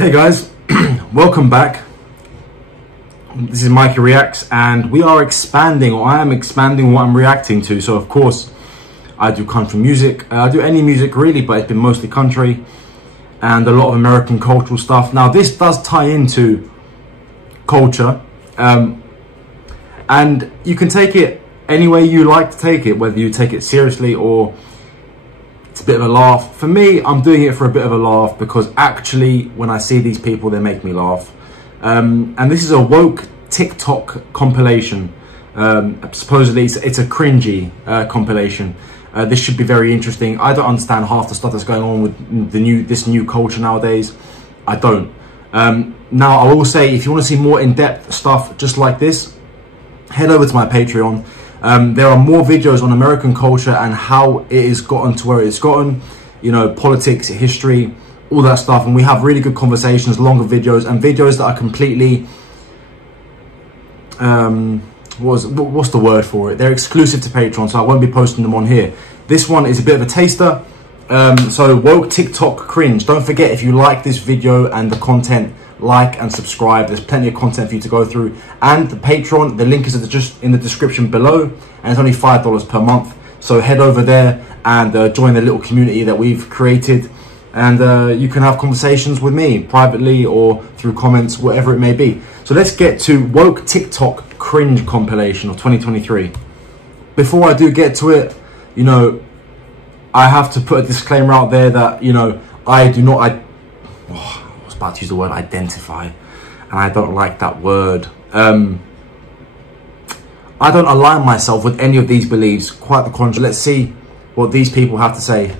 Hey guys, welcome back. This is Mikey Reacts, and we are expanding, or I am expanding what I'm reacting to. So of course, I do country music. I do any music really, but it's been mostly country and a lot of American cultural stuff. Now this does tie into culture, and you can take it any way you like to take it, whether you take it seriously or it's a bit of a laugh. For me, I'm doing it for a bit of a laugh because actually when I see these people, they make me laugh. And this is a woke TikTok compilation. Supposedly it's a cringy compilation. This should be very interesting. I don't understand half the stuff that's going on with this new culture nowadays. I don't. Now I will say, if you want to see more in-depth stuff just like this, head over to my Patreon. There are more videos on American culture and how it has gotten to where it's gotten, you know, politics, history, all that stuff. And we have really good conversations, longer videos, and videos that are completely, what's the word for it? They're exclusive to Patreon, so I won't be posting them on here. This one is a bit of a taster. So woke TikTok cringe. Don't forget, if you like this video and the content, like and subscribe. There's plenty of content for you to go through. And the Patreon, the link is just in the description below, and it's only $5 per month. So head over there and join the little community that we've created, and you can have conversations with me privately or through comments, whatever it may be. So let's get to woke TikTok cringe compilation of 2023. Before I do get to it, you know, I have to put a disclaimer out there that, you know, I was about to use the word identify, and I don't like that word. I don't align myself with any of these beliefs, quite the contrary. Let's see what these people have to say,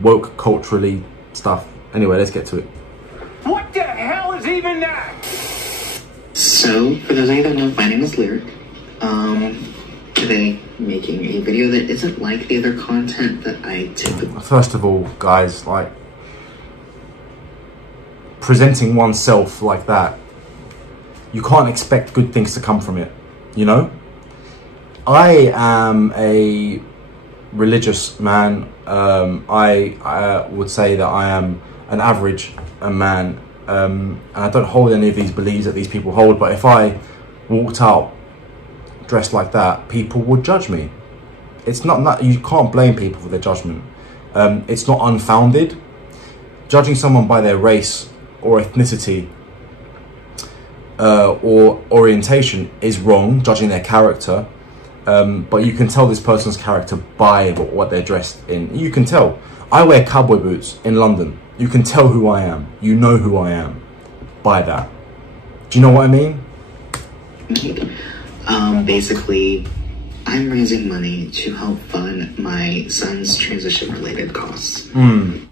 woke culturally stuff. Anyway, let's get to it. What the hell is even that? So, for those of you that know, my name is Lyric. Today, making a video that isn't like the other content that I typically... First of all, guys, like, presenting oneself like that, you can't expect good things to come from it, you know? I am a religious man. I would say that I am an average man, and I don't hold any of these beliefs that these people hold, but if I walked out dressed like that, people would judge me. It's not you can't blame people for their judgment. It's not unfounded. Judging someone by their race or ethnicity or orientation is wrong, judging their character, but you can tell this person's character by what they're dressed in. You can tell. I wear cowboy boots in London. You can tell who I am. You know who I am by that. Do you know what I mean? Basically, I'm raising money to help fund my son's transition-related costs. I'm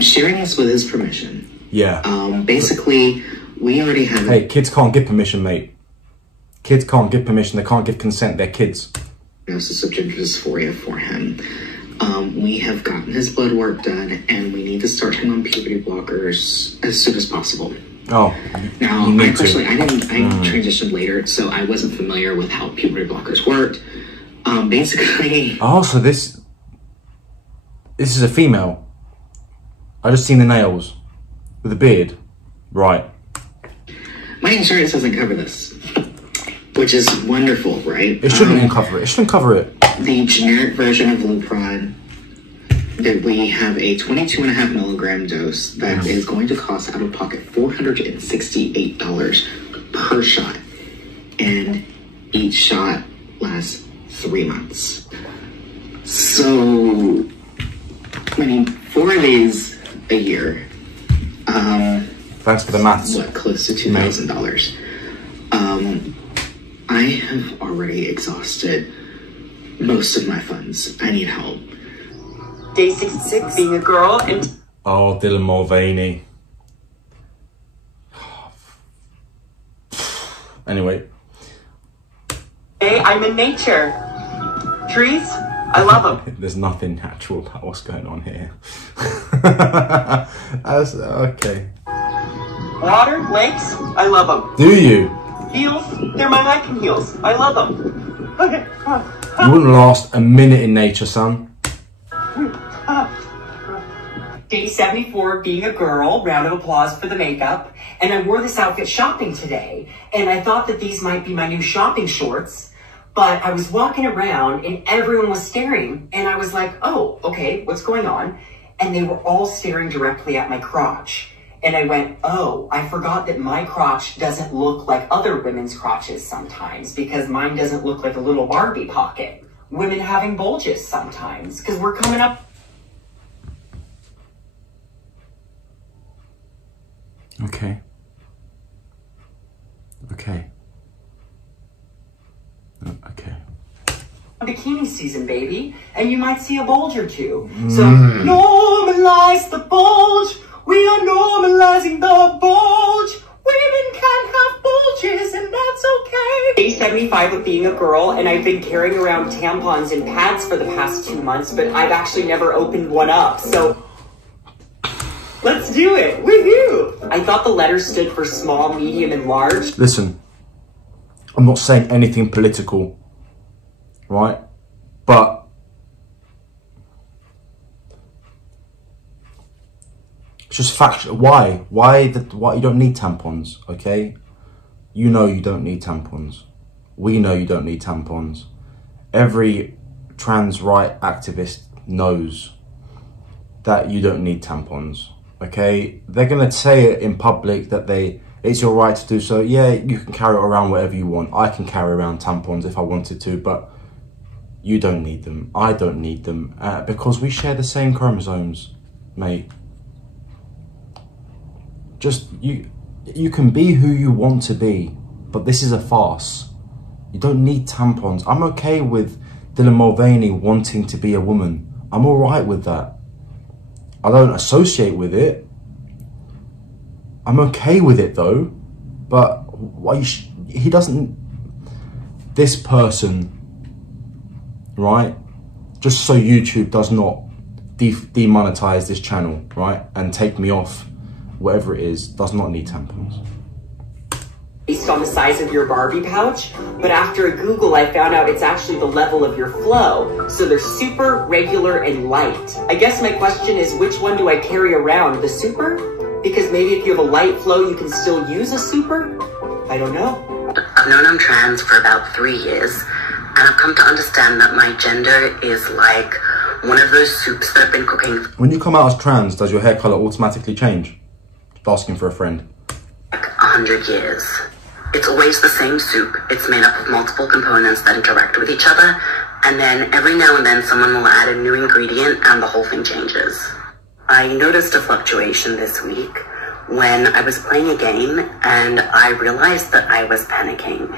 sharing this with his permission. Yeah. Basically, we already have... Hey, kids can't give permission, mate. Kids can't give permission. They can't give consent. They're kids. ...diagnosis of gender dysphoria for him. We have gotten his blood work done, and we need to start him on puberty blockers as soon as possible. Oh, now, I transitioned later, so I wasn't familiar with how puberty blockers worked. Basically... Oh, so this is a female. I just seen the nails. With a beard. Right. My insurance doesn't cover this, which is wonderful, right? It shouldn't cover it. It shouldn't cover it. The generic version of Lupron, that we have a 22.5 milligram dose that is going to cost out of pocket $468 per shot, and each shot lasts 3 months. So, I mean, 4 days a year. Thanks for the maths. What, close to $2,000. I have already exhausted most of my funds. I need help. Day 66, being a girl, and... Oh, Dylan Mulvaney. Anyway. Hey, I'm in nature. Trees, I love them. There's nothing natural about what's going on here. That's okay. Water, lakes, I love them. Do you? Heels, they're my hiking heels. I love them. Okay. You wouldn't last a minute in nature, son. Day 74 being a girl, round of applause for the makeup. And I wore this outfit shopping today. And I thought that these might be my new shopping shorts. But I was walking around and everyone was staring. And I was like, oh, okay, what's going on? And they were all staring directly at my crotch. And I went, oh, I forgot that my crotch doesn't look like other women's crotches sometimes, because mine doesn't look like a little Barbie pocket. Women having bulges sometimes, because we're coming up. Okay. Okay. Okay. Bikini season, baby, and you might see a bulge or two. So normalize the bulge. We are normalizing the bulge. Women can have bulges, and that's okay. Day 75 of being a girl, and I've been carrying around tampons and pads for the past 2 months, but I've actually never opened one up. So let's do it. Woohoo! I thought the letters stood for small, medium, and large. Listen, I'm not saying anything political, right? But it's just factual. Why you don't need tampons, okay? You know you don't need tampons. We know you don't need tampons. Every trans right activist knows that you don't need tampons, okay? They're gonna say it in public that it's your right to do so. Yeah, you can carry around whatever you want. I can carry around tampons if I wanted to, but you don't need them. I don't need them because we share the same chromosomes, mate. Just, you can be who you want to be, but this is a farce. You don't need tampons. I'm okay with Dylan Mulvaney wanting to be a woman. I'm all right with that. I don't associate with it. I'm okay with it though, but why he doesn't, this person, right? Just so YouTube does not demonetize this channel, right? And take me off, whatever it is, does not need tampons. Based on the size of your Barbie pouch, but after a Google, I found out it's actually the level of your flow. So they're super, regular, and light. I guess my question is, which one do I carry around? The super? Because maybe if you have a light flow, you can still use a super? I don't know. I've known I'm trans for about 3 years, and I've come to understand that my gender is like one of those soups that I've been cooking. When you come out as trans, does your hair colour automatically change? Just asking for a friend. Like 100 years. It's always the same soup. It's made up of multiple components that interact with each other, and then every now and then someone will add a new ingredient and the whole thing changes. I noticed a fluctuation this week when I was playing a game and I realized that I was panicking.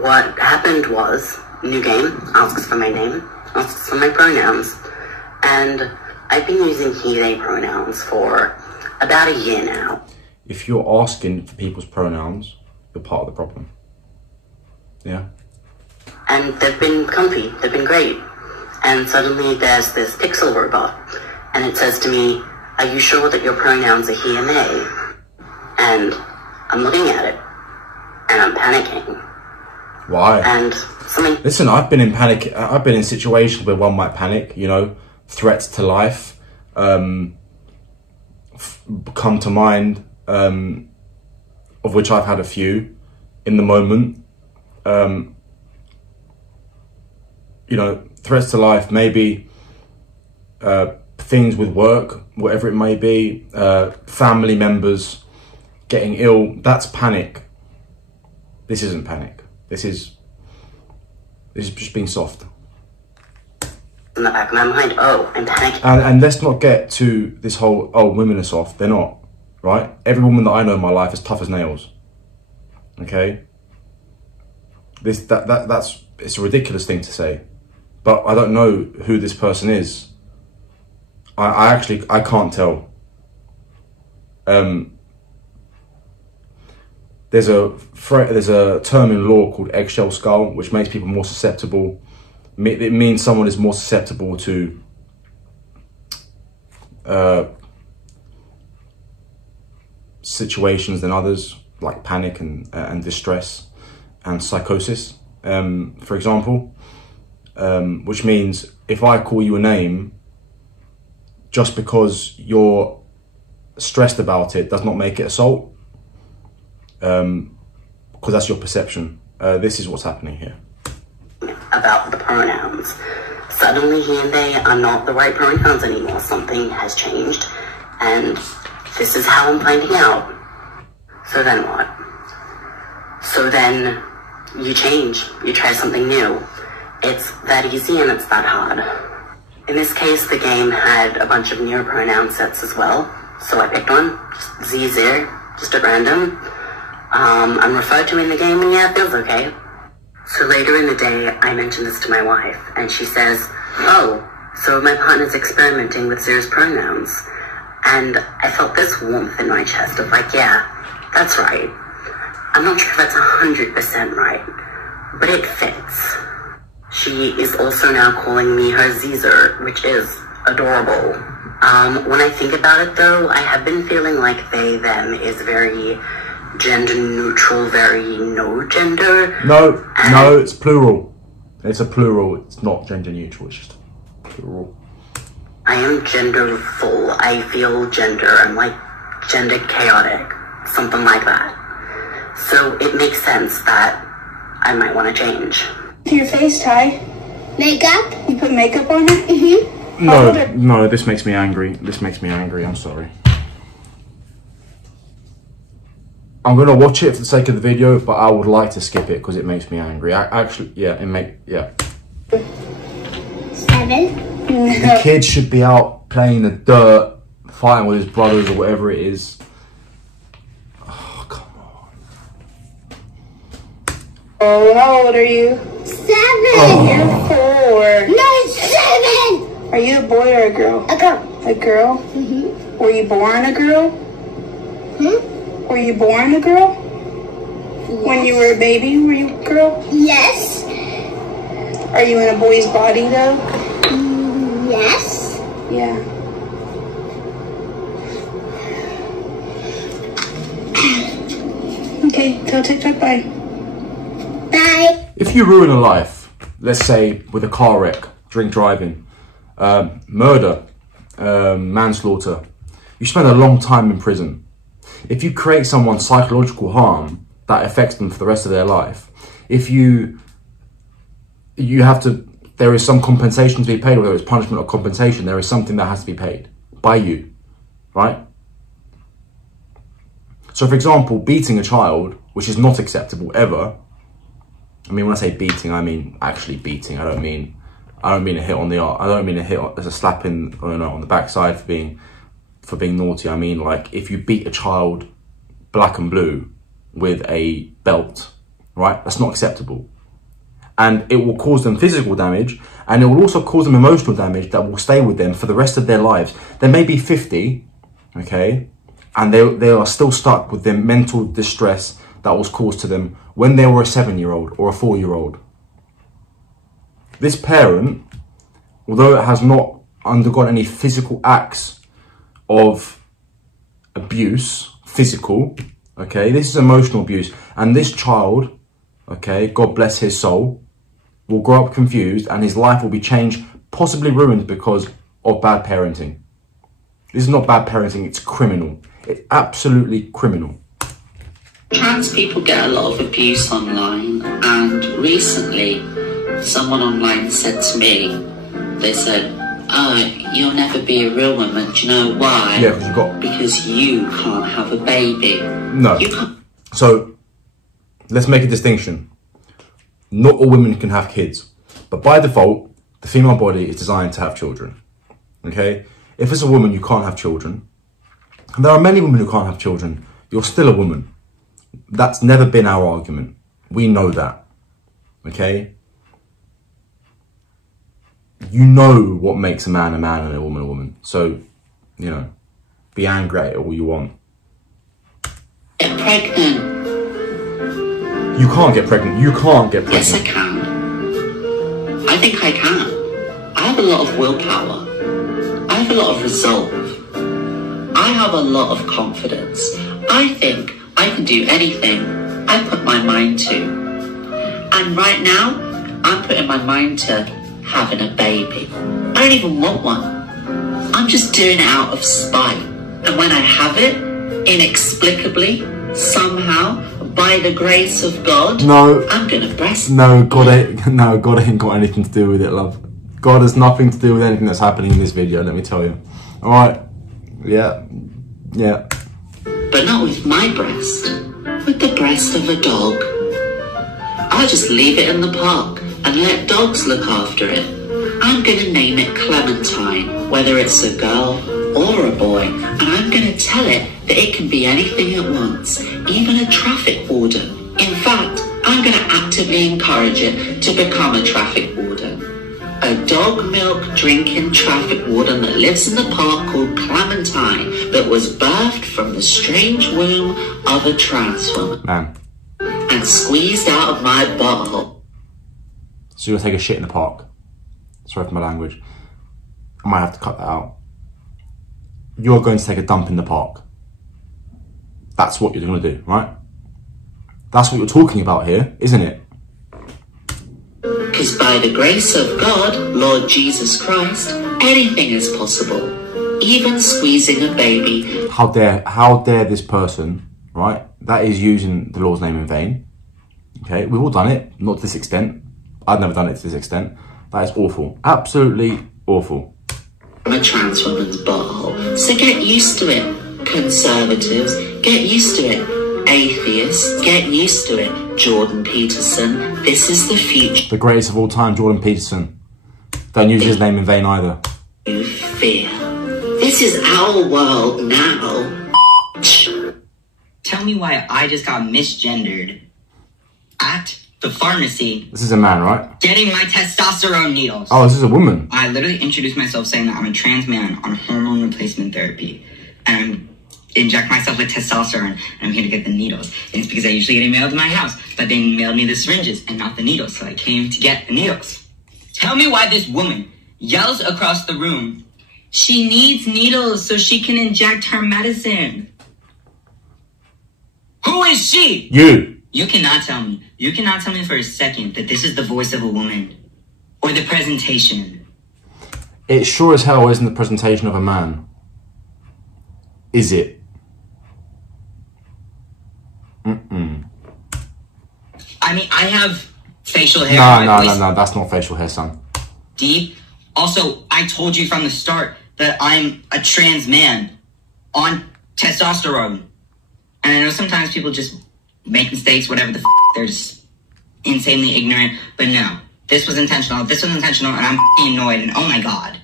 What happened was, new game, asks for my name, asks for my pronouns, and I've been using he, they pronouns for about a year now. If you're asking for people's pronouns, you're part of the problem. Yeah? And they've been comfy, they've been great. And suddenly there's this pixel robot, and it says to me, are you sure that your pronouns are he and they? And I'm looking at it, and I'm panicking. Why? And something... Listen, I've been in panic. I've been in situations where one might panic, you know, threats to life come to mind, of which I've had a few in the moment. You know, threats to life, maybe things with work, whatever it may be, family members getting ill. That's panic. This isn't panic. This is just being soft. In the back of my mind, oh, I'm panicking. And let's not get to this whole, oh, women are soft. They're not, right? Every woman that I know in my life is tough as nails. Okay? It's a ridiculous thing to say. But I don't know who this person is. I can't tell. There's a term in law called eggshell skull, which makes people more susceptible. It means someone is more susceptible to situations than others, like panic and distress and psychosis, for example. Which means if I call you a name, just because you're stressed about it does not make it assault, because that's your perception. This is what's happening here. About the pronouns. Suddenly he and they are not the right pronouns anymore. Something has changed, and this is how I'm finding out. So then what? So then you change. You try something new. It's that easy and it's that hard. In this case, the game had a bunch of near-pronoun sets as well, so I picked one, just Z0, just at random. I'm referred to in the game, and yeah, it feels okay. So later in the day, I mentioned this to my wife, and she says, oh, so my partner's experimenting with Zer's pronouns. And I felt this warmth in my chest of like, yeah, that's right. I'm not sure if that's 100% right, but it fits. She is also now calling me her Zer, which is adorable. When I think about it though, I have been feeling like they, them is very gender neutral, very no gender. No, no, it's plural. It's a plural, it's not gender neutral, it's just plural. I am gender full. I feel gender. I'm like gender chaotic, something like that. So it makes sense that I might want to change. To your face, Ty. Makeup? You put makeup on it? Mm-hmm. No, this makes me angry. This makes me angry, I'm sorry. I'm gonna watch it for the sake of the video, but I would like to skip it because it makes me angry. Yeah. 7. The kid should be out playing in the dirt, fighting with his brothers or whatever it is. Oh, come on. Oh, how old are you? 7. Oh. You're 4. No, it's 7! Are you a boy or a girl? A girl. A girl? Mm-hmm. Were you born a girl? Hmm? Were you born a girl? Yes. When you were a baby, were you a girl? Yes. Are you in a boy's body though? Yes. Yeah. Okay, tell TikTok bye. Bye. If you ruin a life, let's say with a car wreck, drink driving, murder, manslaughter, you spend a long time in prison. If you create someone psychological harm that affects them for the rest of their life, if you have to, there is some compensation to be paid, whether it's punishment or compensation, there is something that has to be paid by you, right? So for example, beating a child, which is not acceptable ever. I mean, when I say beating, I mean actually beating. I don't mean a hit on the arm. I don't mean a hit as a slap on the backside for being naughty. I mean, like, if you beat a child black and blue with a belt, right? That's not acceptable. And it will cause them physical damage, and it will also cause them emotional damage that will stay with them for the rest of their lives. They may be 50, okay? And they are still stuck with the mental distress that was caused to them when they were a 7-year-old or a 4-year-old. This parent, although it has not undergone any physical acts of abuse, physical, okay, this is emotional abuse. And this child, okay, God bless his soul, will grow up confused and his life will be changed, possibly ruined because of bad parenting. This is not bad parenting, it's criminal. It's absolutely criminal. Trans people get a lot of abuse online, and recently someone online said to me, they said, oh, you'll never be a real woman. Do you know why? Yeah, because you can't have a baby. No. You can't. So, let's make a distinction. Not all women can have kids, but by default, the female body is designed to have children, okay? If it's a woman, you can't have children. And there are many women who can't have children. You're still a woman. That's never been our argument. We know that, okay? You know what makes a man and a woman. So, you know, be angry at it all you want. Get pregnant. You can't get pregnant. You can't get pregnant. Yes, I can. I think I can. I have a lot of willpower. I have a lot of resolve. I have a lot of confidence. I think I can do anything I put my mind to. And right now, I'm putting my mind to having a baby. I don't even want one. I'm just doing it out of spite. And when I have it, inexplicably, somehow, by the grace of God, no, I'm gonna breast. No, God ain't got anything to do with it, love. God has nothing to do with anything that's happening in this video, let me tell you. Alright. Yeah. Yeah. But not with my breast. With the breast of a dog. I'll just leave it in the park and let dogs look after it. I'm gonna name it Clementine, whether it's a girl or a boy, and I'm gonna tell it that it can be anything it wants, even a traffic warden. In fact, I'm gonna actively encourage it to become a traffic warden. A dog milk drinking traffic warden that lives in the park called Clementine, that was birthed from the strange womb of a trans woman. Man. And squeezed out of my butthole. So you're gonna take a shit in the park. Sorry for my language. I might have to cut that out. You're going to take a dump in the park. That's what you're gonna do, right? That's what you're talking about here, isn't it? Because by the grace of God, Lord Jesus Christ, anything is possible. Even squeezing a baby. How dare this person, right? That is using the Lord's name in vain. Okay, we've all done it, not to this extent. I've never done it to this extent. That is awful. Absolutely awful. From a trans woman's butthole. So get used to it. Conservatives, get used to it. Atheists, get used to it. Jordan Peterson, this is the future. The greatest of all time, Jordan Peterson. Don't use his name in vain either. You fear. This is our world now. Tell me why I just got misgendered at the pharmacy. This is a man, right? Getting my testosterone needles. Oh, this is a woman. I literally introduced myself saying that I'm a trans man on hormone replacement therapy. And inject myself with testosterone, and I'm here to get the needles. And it's because I usually get it mailed to my house, but they mailed me the syringes and not the needles, so I came to get the needles. Tell me why this woman yells across the room, she needs needles so she can inject her medicine. Who is she? You. You cannot tell me for a second that this is the voice of a woman or the presentation. It sure as hell isn't the presentation of a man. Is it? Mm-mm. I mean, I have facial hair. No, that's not facial hair, son. Deep. Also, I told you from the start that I'm a trans man on testosterone. And I know sometimes people just make mistakes, whatever the f***, they're just insanely ignorant. But no, this was intentional, and I'm f***ing annoyed, and oh my god.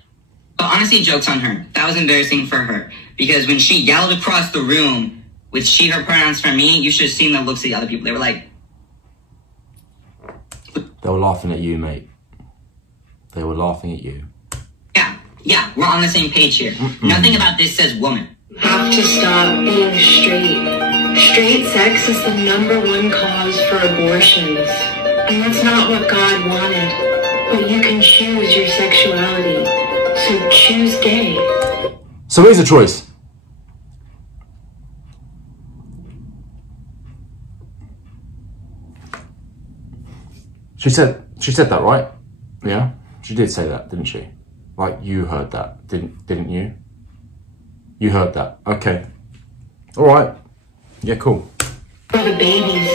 But honestly, joke's on her. That was embarrassing for her. Because when she yelled across the room with she, her pronouns for me, you should have seen the looks of the other people. They were like... They were laughing at you, mate. They were laughing at you. Yeah, we're on the same page here. Nothing about this says woman. Have to stop being straight. Straight sex is the #1 cause for abortions. And that's not what God wanted. But you can choose your sexuality. So choose gay. So here's a choice. She said that, right? Yeah? She did say that, didn't she? Like, you heard that, didn't you? You heard that. Okay. Alright. Yeah, cool. For the babies.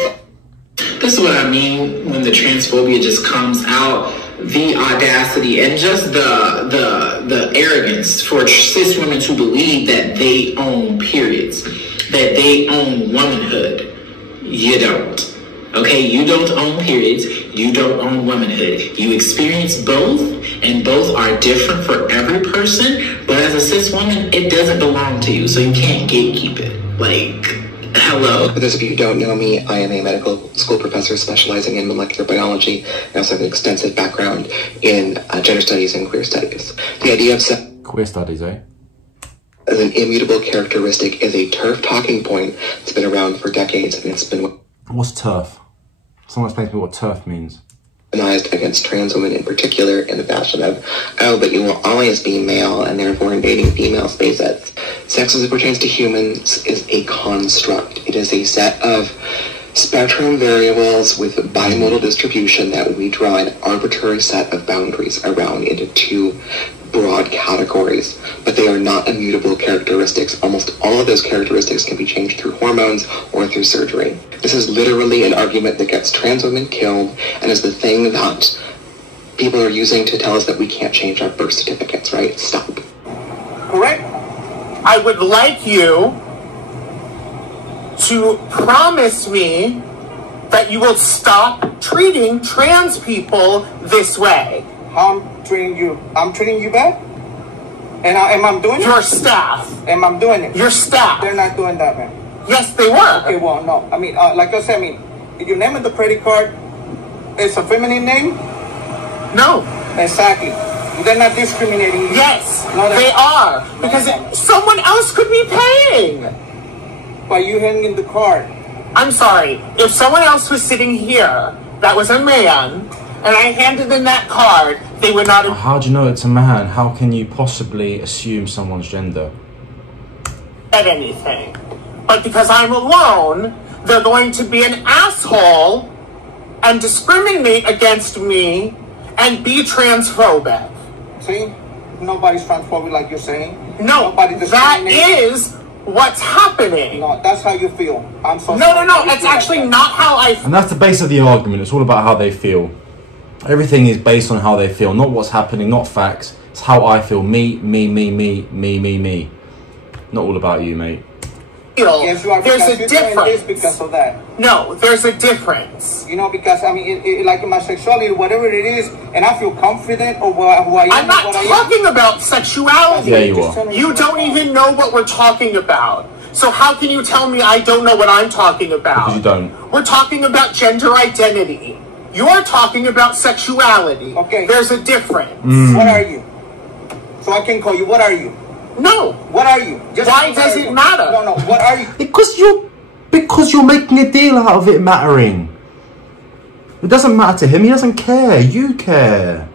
This is what I mean when the transphobia just comes out. The audacity and just the arrogance for cis women to believe that they own periods, that they own womanhood. You don't. Okay, you don't own periods, you don't own womanhood. You experience both, and both are different for every person, but as a cis woman, it doesn't belong to you, so you can't gatekeep it. Like, hello. For those of you who don't know me, I am a medical school professor specializing in molecular biology. I also have an extensive background in gender studies and queer studies. The idea of sex... Queer studies, eh? As an immutable characteristic is a TERF talking point that's been around for decades, and it's been... What's TERF? Someone explain to me what TERF means. Against trans women in particular in the fashion of, oh, but you will always be male and therefore invading female spaces. Sex as it pertains to humans is a construct. It is a set of spectrum variables with bimodal distribution that we draw an arbitrary set of boundaries around into two broad categories, but they are not immutable characteristics. Almost all of those characteristics can be changed through hormones or through surgery. This is literally an argument that gets trans women killed, and is the thing that people are using to tell us that we can't change our birth certificates, right? Stop. Correct? I would like you to promise me that you will stop treating trans people this way. I'm treating you. I'm treating you bad? And I'm doing it? Your staff. And I'm doing it? Your staff. They're not doing that, man. Yes, they were. Okay, well, no. I mean, like I said, if your name on the credit card is a feminine name? No. Exactly. They're not discriminating you. Yes, no, they are. Because someone else could be paying. By you handing the card. I'm sorry. If someone else was sitting here that was a man, and I handed them that card, they would not have... How do you know it's a man? How can you possibly assume someone's gender? ...said anything. But because I'm alone, they're going to be an asshole and discriminate against me and be transphobic. See? Nobody's transphobic like you're saying. No, that is what's happening. No, that's how you feel. I'm so No, it's actually not how I feel. And that's the base of the argument. It's all about how they feel. Everything is based on how they feel, not what's happening, not facts. It's how I feel. Me. Not all about you, mate. Yes, you are. There's a difference. Because of that. No, there's a difference. You know, because I mean, like in my sexuality, whatever it is, and I feel confident of who I am. I'm not talking about sexuality. Yeah, you are. You don't even know what we're talking about. So how can you tell me I don't know what I'm talking about? Because you don't. We're talking about gender identity. You're talking about sexuality. Okay. There's a difference. What are you? So I can call you. What are you? No. What are you? Why does it matter? No. What are you? Because you're making a deal out of it mattering. It doesn't matter to him. He doesn't care. You care.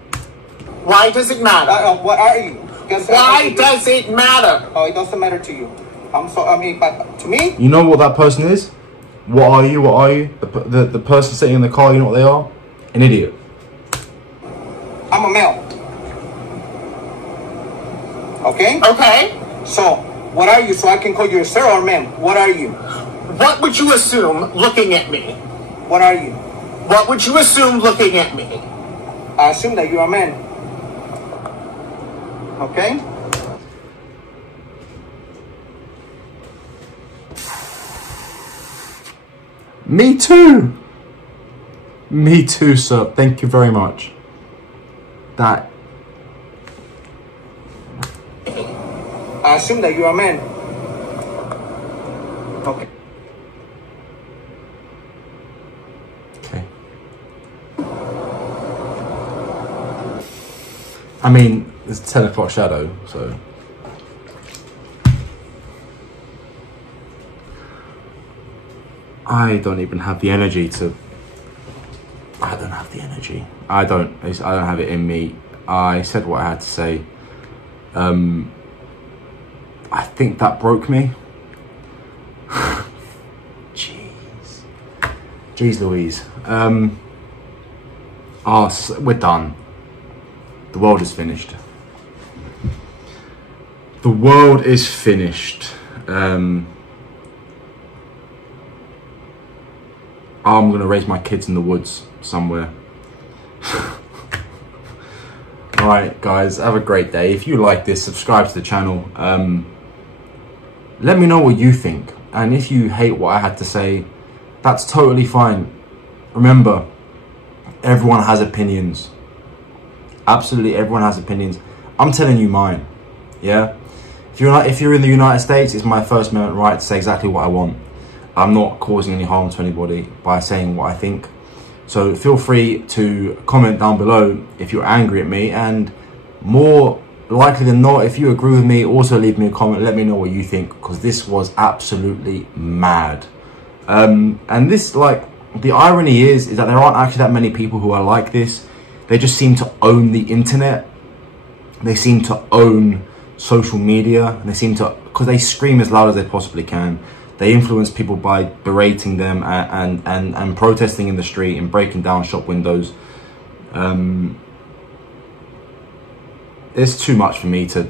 Why does it matter? What are you? Why does it matter? Oh, it doesn't matter to you. But to me. You know what that person is? What are you? What are you? The person sitting in the car. You know what they are? An idiot. I'm a male. Okay? Okay. So, what are you? So I can call you a sir or ma'am. What are you? What would you assume looking at me? What are you? What would you assume looking at me? I assume that you're a man. Okay? Me too. Me too, sir. Thank you very much. That... I assume that you're a man. Okay. Okay. I mean, it's 10 o'clock shadow, so... I don't even have the energy to... I don't have the energy. I don't have it in me. I said what I had to say. I think that broke me. Jeez Louise. We're done. The world is finished. The world is finished. I'm gonna raise my kids in the woods somewhere. Alright guys, have a great day. If you like this, subscribe to the channel. Let me know what you think. And if you hate what I had to say, that's totally fine. Remember, everyone has opinions. Absolutely everyone has opinions. I'm telling you mine. Yeah? If you're in the United States, it's my First Amendment right to say exactly what I want. I'm not causing any harm to anybody by saying what I think. So feel free to comment down below if you're angry at me, and more likely than not, if you agree with me, also leave me a comment. Let me know what you think, because this was absolutely mad. And this, like, the irony is that there aren't actually that many people who are like this. They just seem to own the internet. They seem to own social media, and they seem to, because they scream as loud as they possibly can. They influence people by berating them and protesting in the street and breaking down shop windows. it's too much for me to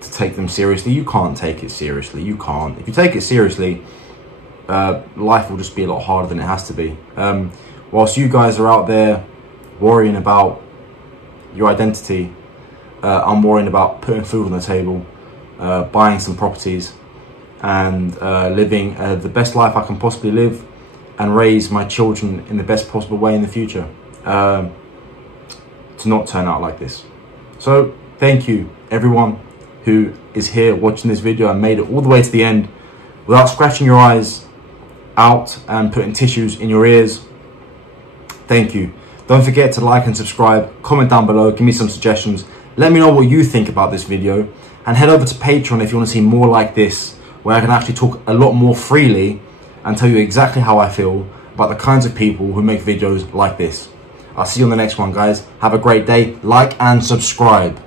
take them seriously. You can't take it seriously. You can't. If you take it seriously, life will just be a lot harder than it has to be. Whilst you guys are out there worrying about your identity, I'm worrying about putting food on the table, buying some properties, and living the best life I can possibly live, and raise my children in the best possible way in the future, to not turn out like this. So thank you everyone who is here watching this video and made it all the way to the end without scratching your eyes out and putting tissues in your ears. Thank you. Don't forget to like and subscribe, comment down below, give me some suggestions, let me know what you think about this video, and head over to Patreon if you want to see more like this, where I can actually talk a lot more freely and tell you exactly how I feel about the kinds of people who make videos like this. I'll see you on the next one, guys. Have a great day. Like and subscribe.